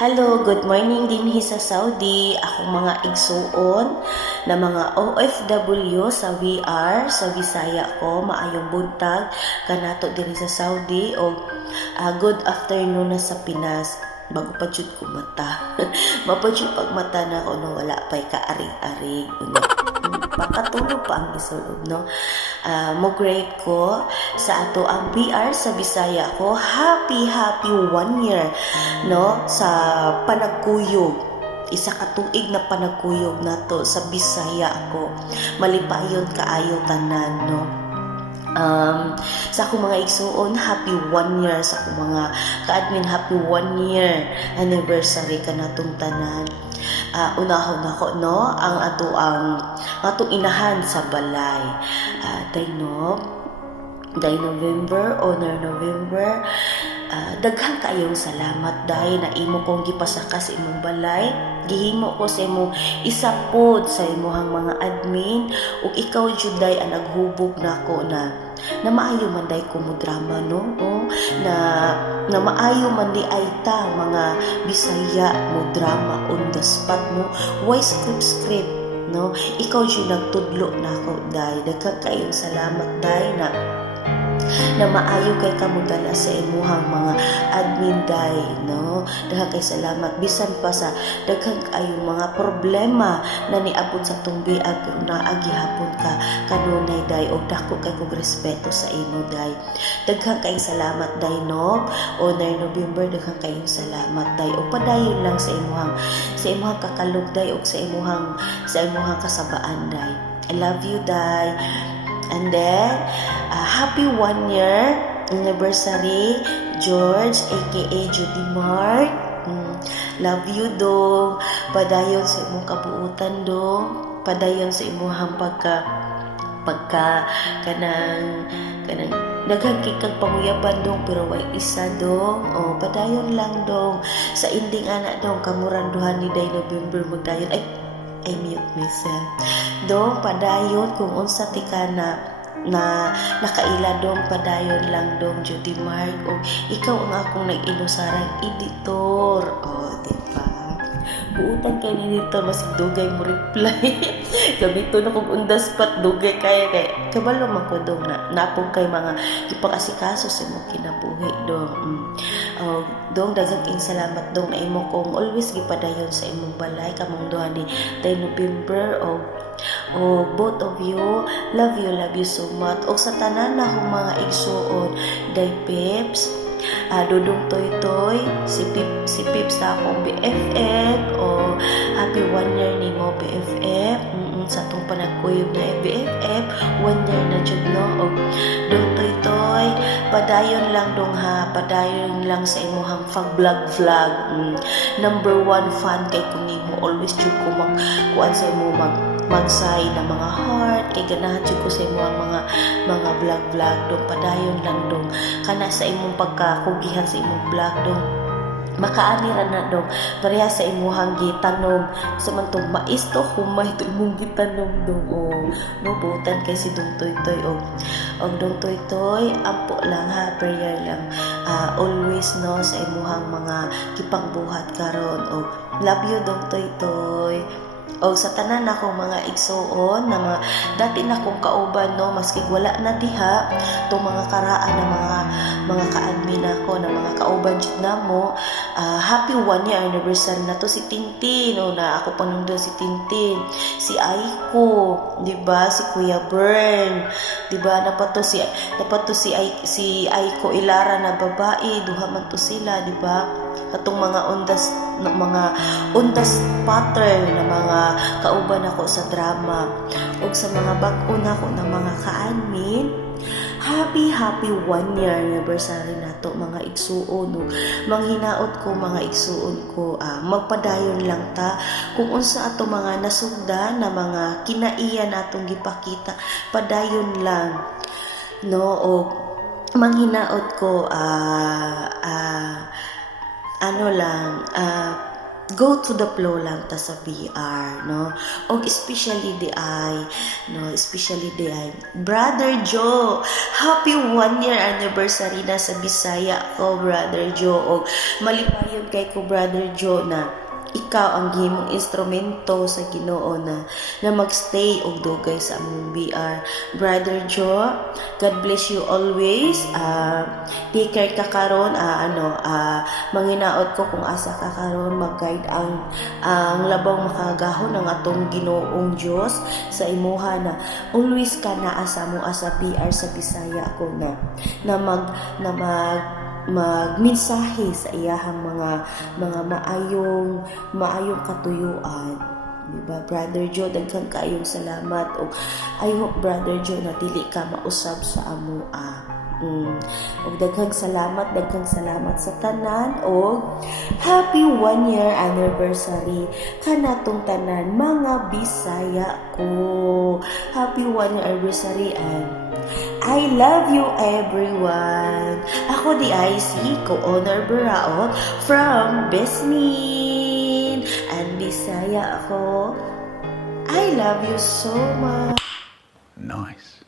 Hello, good morning din sa Saudi. Akong mga igsuon na mga OFW sa VR, sa Visaya ko, maayong buntag kanato diri sa Saudi o good afternoon na sa Pinas. Bago pa jud ko mata. Mapadyud pag mata na ko no wala pa'y kaarig-arig. Pakatulog pa ang isulod, no? Mo-great ko sa ato ang VR sa Bisaya ko. Happy 1 year, no? Sa panagkuyog. Isa ka tuig na panagkuyog na to sa Bisaya ko. Malipayon kaayo tanan, no? Sa akong mga igsuon, happy 1 year. Sa akong mga ka-admin, happy 1 year anniversary ka natong tanan. Unahon ako, no? Ang atong inahan sa balay. Day November, honor November. Daghang kayong salamat dahil na imo kong gipasaka sa imong balay. Gihimo ko sa imo isapod sa imuhang mga admin ug ikaw juday ang naghubog nako na maayo man day ko mo drama, no? Na maayo man di ay ta mga Bisaya mo drama on the spot, no? Why script, no? Ikaw jud nagtudlo nako day. Daghang kayong salamat day na maayo kay kamudala sa imuhang mga admin day, no? Daghang kay salamat bisan pa sa daghang kayong mga problema na niabot sa tumbiag pero naagi hapon ka kanunay day o dako kay kog respeto sa imo day. Daghang kay salamat day, no? Honor November, daghang kayong salamat day o padayon lang sa imuhang kakalog day o sa imuhang kasabaan day. I love you day. And then, happy 1 year anniversary, George, aka Judy Mark. Love you, dong. Padayon sa imong kabuutan, dong. Padayon sa imong kanang daghang kikag panguyaban, dong, pero way isa, dong. O, padayon lang, dong. Sa ending ana, dong, kamuranduhan ni Day November magdayon. I mute myself. Dong, padayon kung unsa ti ka na nakaila, dong, padayon lang, dong, Judy Mark. O ikaw ang akong nag-inusarang editor. O, diba? Buutan kayo ni dito, masig dugay mo reply. Gabito na kong on the spot, dugay kaya kay kabalo man ko, dong, na napong kay mga ipakasikaso sa mo kinabuhi, dong. Dong, daghang king salamat, dong, na imo kong always gipadayon sa imong balay kamong duha ni Day November o both of you, love you so much. O sa tanan na akong mga igsuon, Day Pips, Dudong Toy, si Pips na akong BFF, o happy 1 year ni mo BFF, sa itong panagkuyog na BFF, 1 year na jud, no? O Dong Toy, padayon lang, dong, ha, padayon lang sa imuhang vlog. Number 1 fan kay kung imo always jud ko kuan sa imo magsay na mga heart kay ganahan jud ko sa imo ang mga vlog, dong, padayon lang, dong, kana sa imong pagkakugihan sa imong vlog, dong, makaanira na, dong, pareha sa imuhang gitanom samantong mais to humay to imong gitanom, dong. O no, butan kay si Dong Toy o Dong Toy, ampo lang, ha, prayer lang, always, no, sa imuhang mga kipangbuhat karon. O love you, Dong Toy. O sa tanan akong mga igsuon na mga dati na kong kauban, no, maski wala na diha tong mga karaan na mga ka-admin ako na mga kauban jud namo. Happy 1 year anniversary na to si Tintin, no, na ako panundon si Tintin, si Aiko, di ba, si Kuya Bern, di ba, napato si Aiko Ilara na babae, duha man to sila, di ba, katong mga undas pattern na mga kauban ako sa drama o sa mga bag-o nako na mga ka-admin. Happy 1 year anniversary na to, mga igsuon, no? Manghinaot ko, mga igsuon ko, magpadayon lang ta kung unsa ato mga nasugda na mga kinaiyan atong gipakita, padayon lang, no? O manghinaot ko, go to the flow lang ta sa VR, no? O especially di ay, Brother Joe, happy 1 year anniversary na sa Bisaya ko, Brother Joe. O malipayon kay ko, Brother Joe, na ikaw ang gihimong instrumento sa Ginoo na magstay og dugay sa among VR. Brother Joe, God bless you always. Take care ka karon, manginaot ko kung asa ka karon, mag-guide ang labang makagahon ng atong Ginoong Dios sa imuha, na always ka naa sa mo asa VR sa Bisaya ko, na magmensahe sa iyahang mga maayong katuyuan, diba, Brother Joe? Daghang kaayong salamat, o I hope, Brother Joe, na dili ka mausab sa amoa. Og daghang salamat sa tanan, o happy 1 year anniversary kanatong tanan mga Bisaya ko. Happy 1 year anniversary, and I love you everyone. Ako di IC, co-owner Buraot from Besmin, and Bisaya ako. I love you so much. Nice.